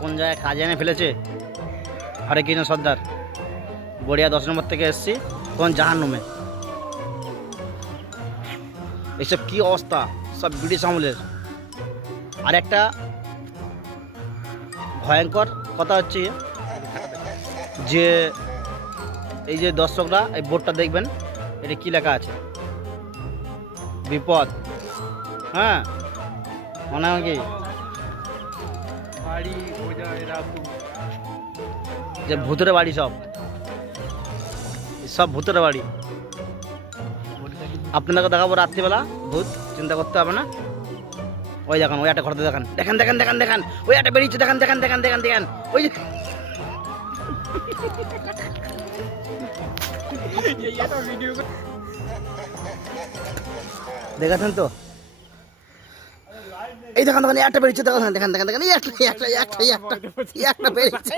কোন জায়গায় কাজে এনে ফেলেছে। হরে কৃষ্ণ সর্দার, বড়িয়া 10 নম্বর থেকে এসছি, কোন জাহান্নামে। এইসব কি অবস্থা, সব ব্রিটিশ আমলের। আর একটা ভয়ঙ্কর কথা হচ্ছে যে এই যে দর্শকরা এই বোর্ডটা দেখবেন, এটা কি লেখা আছে, বিপদ। হ্যাঁ, মনে হয় কি যে ভূতের বাড়ি, সব সব ভূতের বাড়ি। আপনাদেরকে দেখাবো রাত্রিবেলা ভূত, চিন্তা করতে হবে না। ওই দেখেন, ওই একটা ঘরতে দেখেন, দেখেন দেখেন দেখেন দেখেন, ওই একটা বেরিয়েছে, দেখেন দেখেন দেখেন দেখেন দেখেন, ওই যে দেখাচ্ছেন তো, এই দেখেন দেখেন একটা বেরিয়েছে, দেখেন দেখেন দেখেন দেখেন, এই একটা বেরিয়েছে।